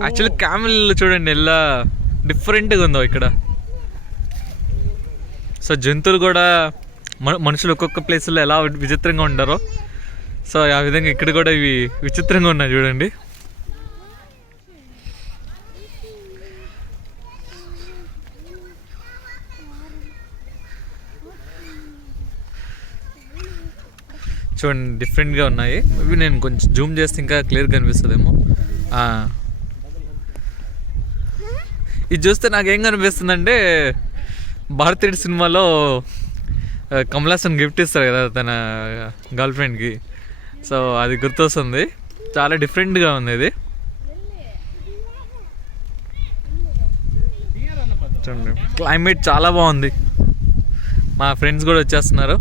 Actually camel చూడండి ఎలా డిఫరెంట్గా ఉందో ఇక్కడ. సో జంతువులు కూడా మనుషులు ఒక్కొక్క ప్లేస్లో ఎలా విచిత్రంగా ఉంటారో, సో ఆ విధంగా ఇక్కడ కూడా ఇవి విచిత్రంగా ఉన్నాయి చూడండి. చూడండి డిఫరెంట్గా ఉన్నాయి. ఇవి నేను కొంచెం జూమ్ చేస్తే ఇంకా క్లియర్గా కనిపిస్తుందేమో. ఇది చూస్తే నాకేం కనిపిస్తుందంటే భారతీయుడు సినిమాలో కమల్ హాసన్ గిఫ్ట్ ఇస్తారు కదా తన గర్ల్ ఫ్రెండ్కి, సో అది గుర్తొస్తుంది. చాలా డిఫరెంట్గా ఉంది ఇది. చూడండి క్లైమేట్ చాలా బాగుంది. మా ఫ్రెండ్స్ కూడా వచ్చేస్తున్నారు.